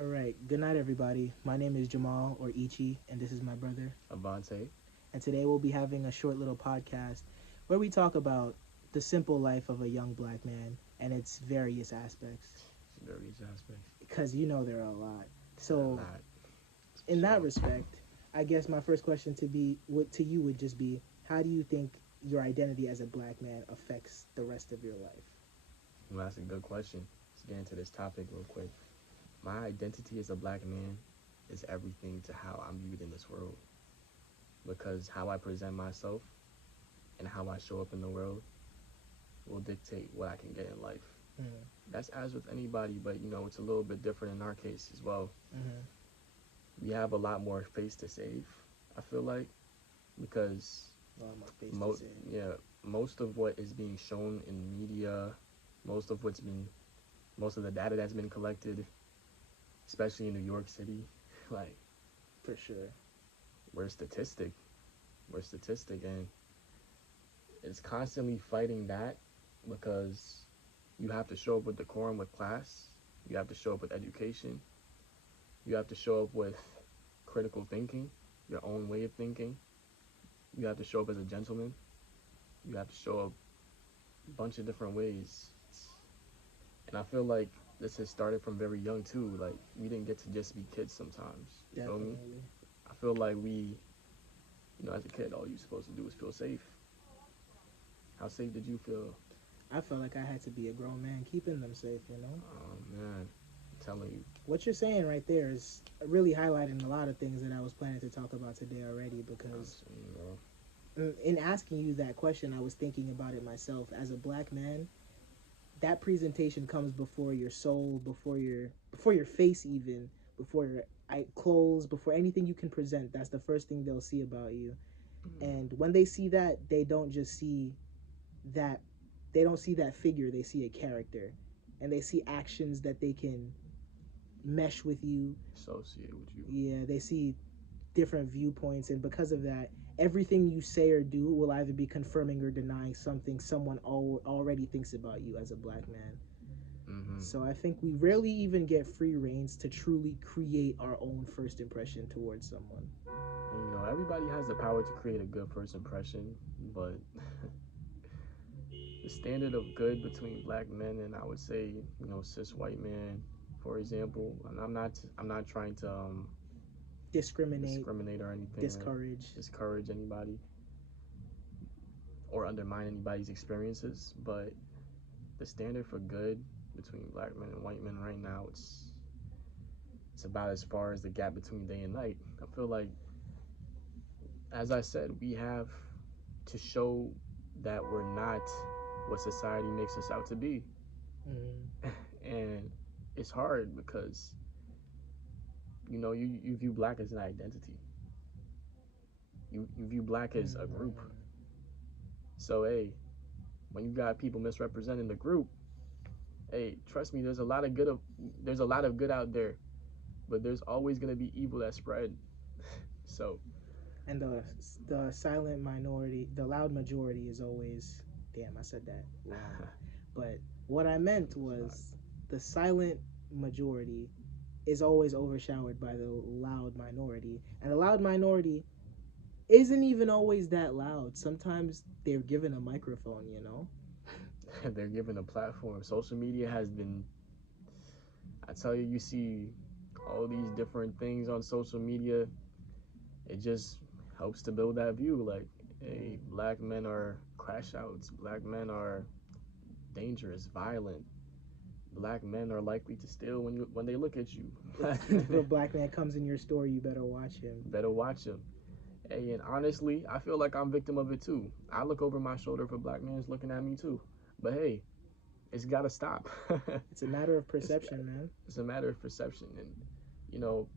All right. Good night, everybody. My name is Jamal or Ichi, and this is my brother. Avante. And today we'll be having a short little podcast where we talk about the simple life of a young black man and its various aspects. Various aspects. Because there are a lot. A So, lot, in for that sure. respect, I guess my first question to you would just be, how do you think your identity as a black man affects the rest of your life? Well, that's a good question. Let's get into this topic real quick. My identity as a black man is everything to how I'm viewed in this world. Because how I present myself and how I show up in the world will dictate what I can get in life. Mm-hmm. That's as with anybody, but it's a little bit different in our case as well. Mm-hmm. We have a lot more face to save, I feel like, because A lot more face to say. yeah, most of what is being shown in media, most of what's been most of the data that's been collected, especially in New York City, like For sure. we're statistic. We're statistic and it's constantly fighting that because you have to show up with decorum with class, you have to show up with education, you have to show up with critical thinking, your own way of thinking, you have to show up as a gentleman, you have to show up a bunch of different ways. And I feel like this has started from very young too. Like we didn't get to just be kids sometimes. You feel me? Definitely. I feel like as a kid, all you supposed to do is feel safe. How safe did you feel? I felt like I had to be a grown man keeping them safe. Oh man, I'm telling you. What you're saying right there is really highlighting a lot of things that I was planning to talk about today already I'm because saying, bro. in asking you that question, I was thinking about it myself. As a black man, that presentation comes before your soul, before your face even, before your clothes, before anything you can present. That's the first thing they'll see about you. And when they see that, that they don't see that figure, they see a character. And they see actions that they can mesh with you. Associate with you. Yeah, they see different viewpoints, and because of that, everything you say or do will either be confirming or denying something someone already thinks about you as a black man. Mm-hmm. So I think we rarely even get free reins to truly create our own first impression towards someone. And everybody has the power to create a good first impression, but the standard of good between black men and I would say, cis white man, for example, and I'm not trying to Discriminate, discriminate or anything or discourage. discourage anybody or undermine anybody's experiences, but the standard for good between black men and white men right now, it's about as far as the gap between day and night. I feel like, as I said, we have to show that we're not what society makes us out to be. Mm, And it's hard because you view black as an identity. You view black as a group. mm, So hey, when you got people misrepresenting the group, hey, trust me, there's a lot of good out there, but there's always gonna be evil that spread. So and the silent minority, the loud majority is always. Damn, I said that wrong. But what I meant it's not. was the silent majority is always overshadowed by the loud minority. And the loud minority isn't even always that loud. Sometimes they're given a microphone. They're given a platform. Social media has been. I tell you, you see all these different things on social media. It just helps to build that view. Like, hey, Mm. black men are crash outs. Black men are dangerous, violent. Black men are likely to steal when they look at you. If a black man comes in your store, you better watch him. Better watch them. Hey, and honestly, I feel like I'm victim of it too. I look over my shoulder if a black man's looking at me too. But hey, it's gotta stop. It's a matter of it's perception, man. it's a matter of perception, and you know,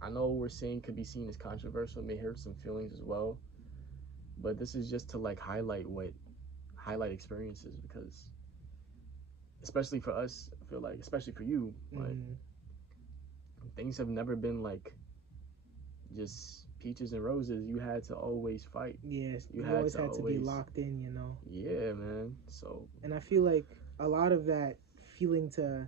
I know what we're saying could be seen as controversial, may hurt some feelings as well. But this is just to like highlight experiences because, especially for us, I feel like, especially for you, like Mm. things have never been like just peaches and roses. You had to always fight. Yes, You you had always to had to be always, locked in. yeah, man. So And I feel like a lot of that feeling to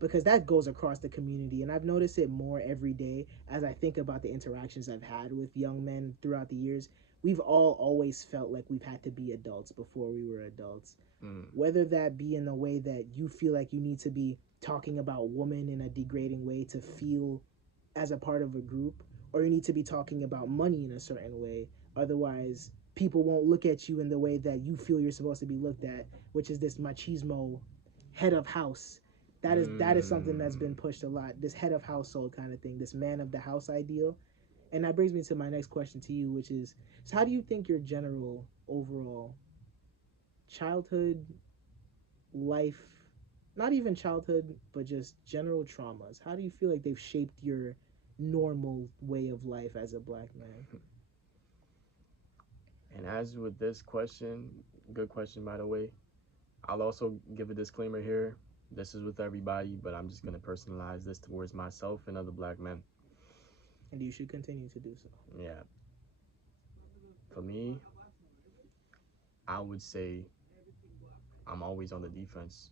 because that goes across the community, and I've noticed it more every day as I think about the interactions I've had with young men throughout the years. We've all always felt like we've had to be adults before we were adults, Mm. whether that be in the way that you feel like you need to be talking about women in a degrading way to feel as a part of a group, or you need to be talking about money in a certain way. Otherwise, people won't look at you in the way that you feel you're supposed to be looked at, which is this machismo head of house. That is something that's Mm. been pushed a lot. This head of household kind of thing, this man of the house ideal. And that brings me to my next question to you, which is, so how do you think your general overall childhood life, not even childhood, but just general traumas, how do you feel like they've shaped your normal way of life as a black man? And as with this question, good question by the way, I'll also give a disclaimer here. This is with everybody, but I'm just gonna personalize this towards myself and other black men. And you should continue to do so. Yeah, for me, I would say I'm always on the defense.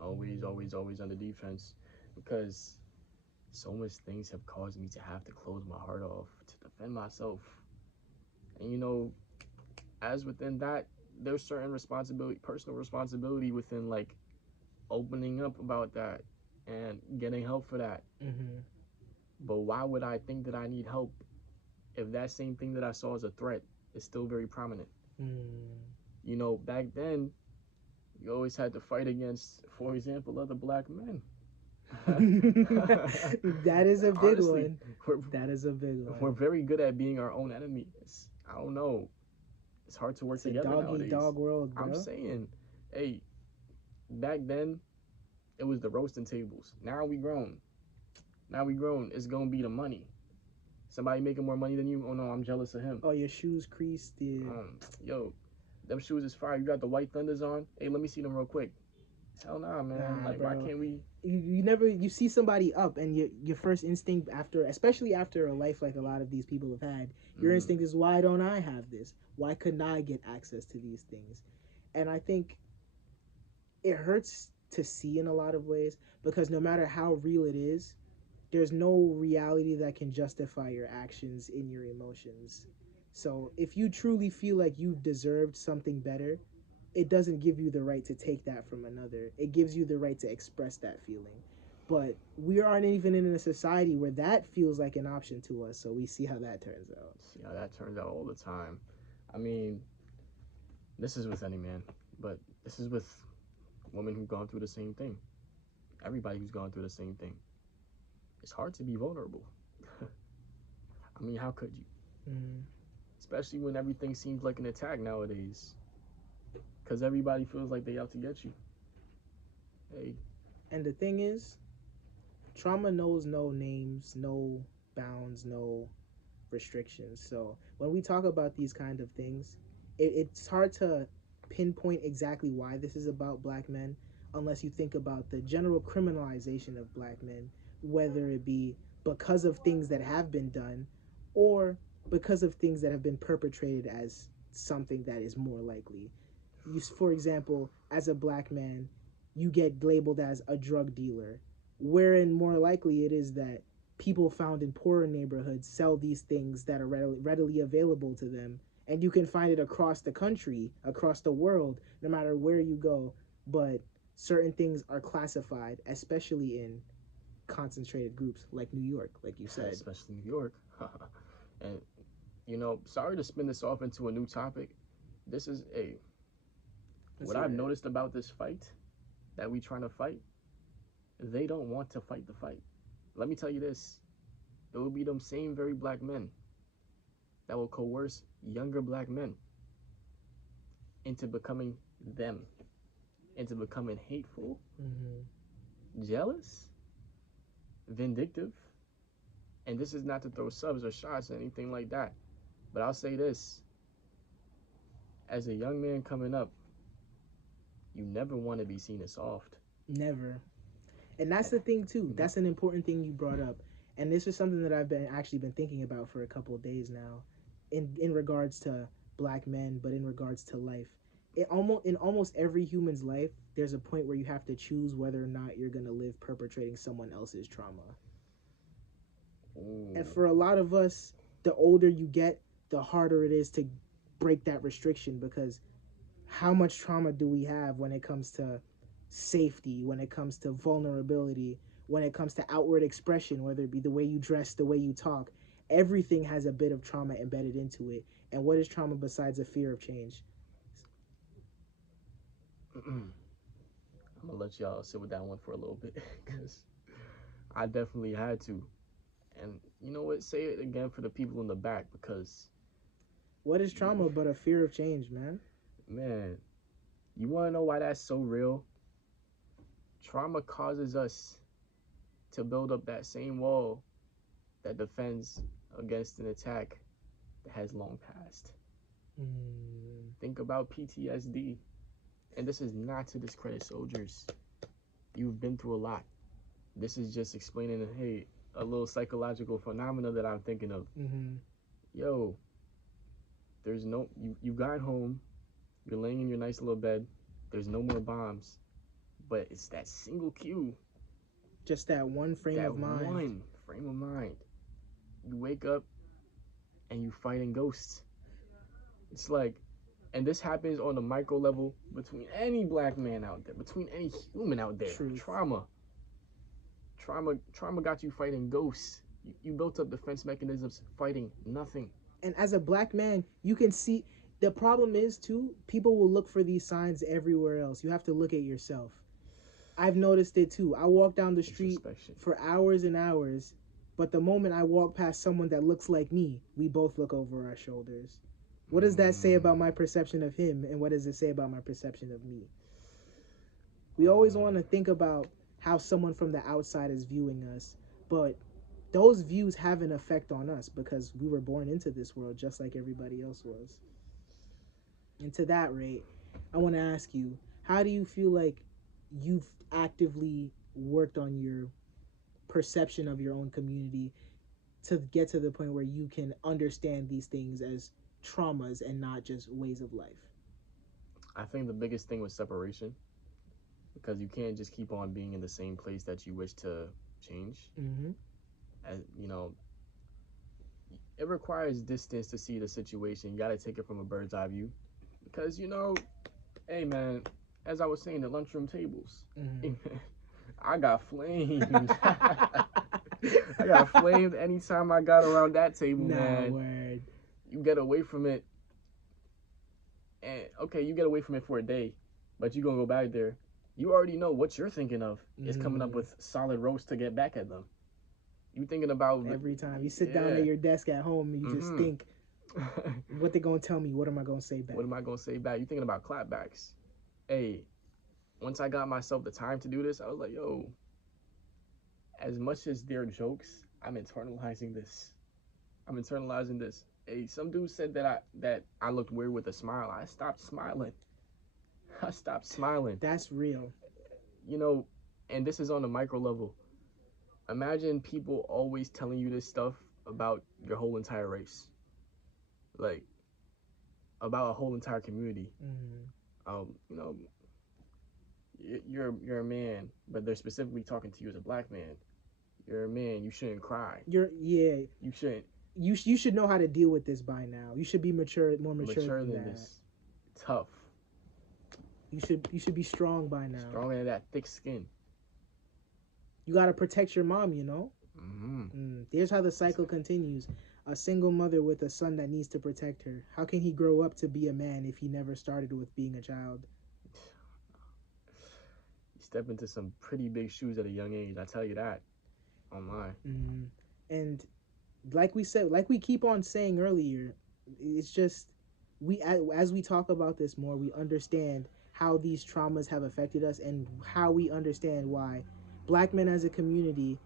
Always, always, always on the defense, because so much things have caused me to have to close my heart off to defend myself. And as within that, there's certain responsibility, personal responsibility within like opening up about that and getting help for that. Mm-hmm. But why would I think that I need help if that same thing that I saw as a threat is still very prominent? Mm. Back then, you always had to fight against, for example, other black men. That is a big Honestly, one. we're, That is a big we're one. very good at being our own enemy. I don't know. It's hard to work It's a together dog eat nowadays. dog world, I'm bro. saying, hey, back then, it was the roasting tables. Now we grown. Now we grown. It's gonna be the money. Somebody making more money than you. Oh no, I'm jealous of him. Oh, your shoes creased. Yeah. Yo, them shoes is fire. You got the white thunders on. Hey, let me see them real quick. Hell nah, man. Nah, Like, why bro. can't we? You never you see somebody up, and your first instinct after, especially after a life like a lot of these people have had, your Mm, instinct is, why don't I have this? Why couldn't I get access to these things? And I think it hurts to see in a lot of ways, because no matter how real it is, there's no reality that can justify your actions in your emotions. So if you truly feel like you've deserved something better, it doesn't give you the right to take that from another. It gives you the right to express that feeling. But we aren't even in a society where that feels like an option to us, so we see how that turns out. see how that turns out all the time. I mean, this is with any man, but this is with women who've gone through the same thing. Everybody who's gone through the same thing. It's hard to be vulnerable. I mean, how could you? Mm. Especially when everything seems like an attack nowadays. Because everybody feels like they out to get you. Hey. And the thing is, trauma knows no names, no bounds, no restrictions. So when we talk about these kind of things, it's hard to pinpoint exactly why this is about black men unless you think about the general criminalization of black men, whether it be because of things that have been done or because of things that have been perpetrated as something that is more likely. For example, as a black man, you get labeled as a drug dealer, wherein more likely it is that people found in poorer neighborhoods sell these things that are readily available to them, and you can find it across the country, across the world, no matter where you go. But certain things are classified, especially in concentrated groups like New York, like you said. Especially New York. And, sorry to spin this off into a new topic. This is Let's what hear I've it. noticed about this fight that we trying to fight, they don't want to fight the fight. Let me tell you this. It will be them same very black men that will coerce younger black men into becoming them, into becoming hateful, Mm-hmm. jealous, vindictive. And this is not to throw subs or shots or anything like that. But I'll say this, as a young man coming up, you never want to be seen as soft. Never. And that's the thing too. That's an important thing you brought up. And this is something that I've been actually been thinking about for a couple of days now, in regards to black men, but in regards to life. in almost every human's life, there's a point where you have to choose whether or not you're gonna live perpetrating someone else's trauma. And Ooh. for a lot of us, the older you get, the harder it is to break that restriction, because how much trauma do we have when it comes to safety, when it comes to vulnerability, when it comes to outward expression, whether it be the way you dress, the way you talk? Everything has a bit of trauma embedded into it. And what is trauma besides a fear of change? I'm gonna let y'all sit with that one for a little bit because I definitely had to. And you know what? Say it again for the people in the back because, What is trauma but a fear of change, man? man, you want to know why that's so real? Trauma causes us to build up that same wall that defends against an attack that has long passed. Mm. Think about PTSD. And this is not to discredit soldiers. You've been through a lot. This is just explaining, hey, a little psychological phenomena that I'm thinking of. Mm-hmm. Yo, there's no, you got home, you're laying in your nice little bed, there's no more bombs, but it's that single cue, Just that one frame that of mind. one frame of mind. You wake up and you fighting ghosts. It's like, and this happens on the micro level between any black man out there, between any human out there. Truth. Trauma got you fighting ghosts. You built up defense mechanisms fighting nothing. And as a black man, you can see the problem is too, people will look for these signs everywhere else. You have to look at yourself. I've noticed it too. I walk down the street for hours and hours, but the moment I walk past someone that looks like me, we both look over our shoulders. What does that say about my perception of him, and what does it say about my perception of me? We always want to think about how someone from the outside is viewing us, but those views have an effect on us because we were born into this world just like everybody else was. And to that rate, I want to ask you, how do you feel like you've actively worked on your perception of your own community to get to the point where you can understand these things as traumas and not just ways of life? I think the biggest thing was separation because you can't just keep on being in the same place that you wish to change. Mm-hmm. As you know, it requires distance to see the situation. You got to take it from a bird's eye view because hey man, as I was saying, the lunchroom tables. Mm-hmm. I got flamed. I got flamed anytime I got around that table, man. Word. You get away from it, and okay, you get away from it for a day, but you gonna go back there. You already know what you're thinking of is coming up with solid roast to get back at them. You thinking about every time you sit down at your desk at home, you just think, what they gonna tell me? What am I gonna say back? What am I gonna say back? You thinking about clapbacks? Hey, once I got myself the time to do this, I was like, yo, as much as they're jokes, I'm internalizing this. Hey, some dude said that I looked weird with a smile. I stopped smiling. That's real. And this is on the micro level. Imagine people always telling you this stuff about your whole entire race, like about a whole entire community. Mm-hmm. You're a man, but they're specifically talking to you as a black man. You're a man. You shouldn't cry. You shouldn't. You should know how to deal with this by now. You should be more mature than that. This. Tough. You should be strong by now. Strong in that thick skin. You gotta protect your mom, Mm-hmm. Here's how the cycle continues. A single mother with a son that needs to protect her. How can he grow up to be a man if he never started with being a child? You step into some pretty big shoes at a young age, I tell you that. Oh my. Mm-hmm. And like we keep on saying earlier, it's just as we talk about this more, we understand how these traumas have affected us and how we understand why black men as a community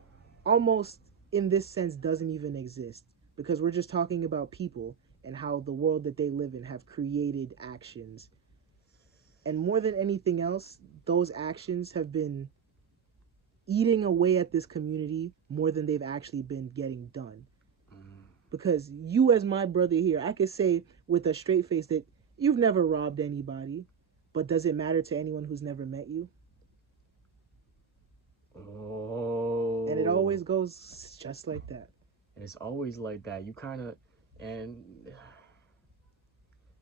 almost in this sense doesn't even exist, because we're just talking about people and how the world that they live in have created actions, and more than anything else, those actions have been eating away at this community more than they've actually been getting done. Because you, as my brother here, I could say with a straight face that you've never robbed anybody. But does it matter to anyone who's never met you? And it Oh, always goes just like that. and it's always like that. You kind of, and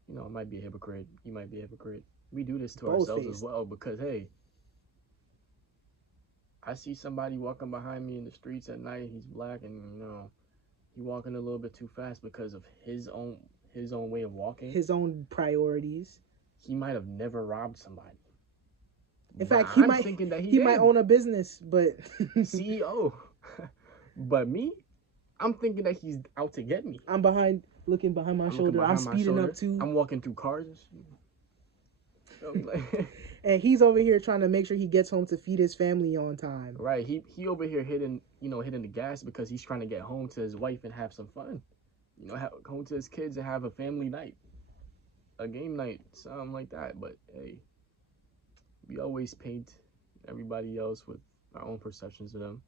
I might be a hypocrite. You might be a hypocrite. We do this to Bold ourselves as faced. well because hey, I see somebody walking behind me in the streets at night. He's black, and he walking a little bit too fast because of his own way of walking. His own priorities. He might have never robbed somebody, In but fact, I'm thinking that he he might did. own a business, but CEO. But me, I'm thinking that he's out to get me. I'm behind, looking behind my I'm looking shoulder. I'm behind my speeding up shoulder. too, I'm walking through cars and shit. Like, and he's over here trying to make sure he gets home to feed his family on time. right. He over here hitting the gas because he's trying to get home to his wife and have some fun. Home to his kids and have a family night, a game night, something like that. But hey, we always paint everybody else with our own perceptions of them.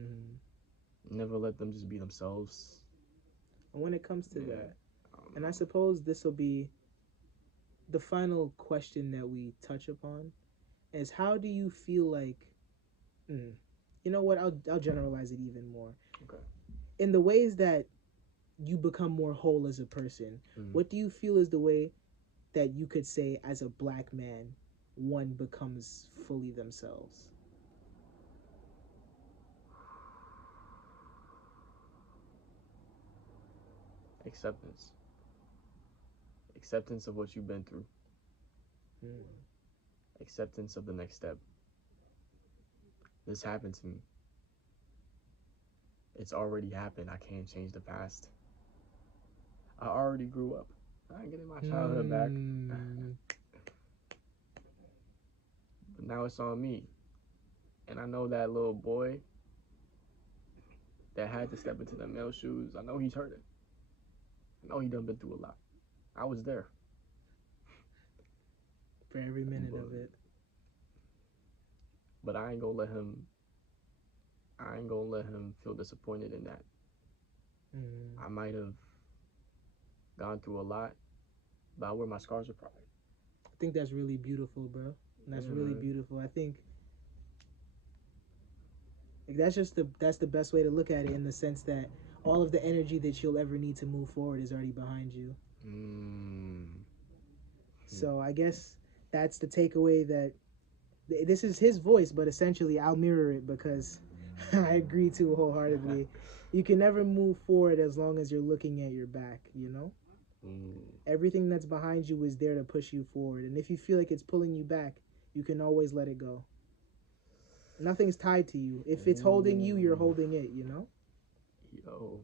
Mm-hmm. Never let them just be themselves. And when it comes to Yeah. that, and I suppose this will be the final question that we touch upon, is how do you feel like, you know what, I'll generalize it even more. Okay. In the ways that you become more whole as a person, what do you feel is the way that you could say as a black man one becomes fully themselves? Acceptance. Acceptance of what you've been through. Mm. Acceptance of the next step. This happened to me. It's already happened. I can't change the past. I already grew up. I ain't getting my childhood back. But now it's on me. And I know that little boy that had to step into the male shoes. I know he's hurting. I know he done been through a lot. I was there. For every minute But, of it. but I ain't gonna let him feel disappointed in that. I might have gone through a lot, but I wear my scars with pride. I think that's really beautiful, bro. That's really man. beautiful. I think that's the best way to look at it, in the sense that all of the energy that you'll ever need to move forward is already behind you. So I guess that's the takeaway, that this is his voice, but essentially I'll mirror it because I agree to wholeheartedly. You can never move forward as long as you're looking at your back, you know? Everything that's behind you is there to push you forward. And if you feel like it's pulling you back, you can always let it go. Nothing's tied to you. If it's holding you, you're holding it, you know? Yo.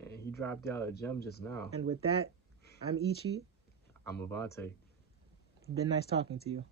And he dropped out a gem just now. And with that, I'm Ichi. I'm Avante. Been nice talking to you.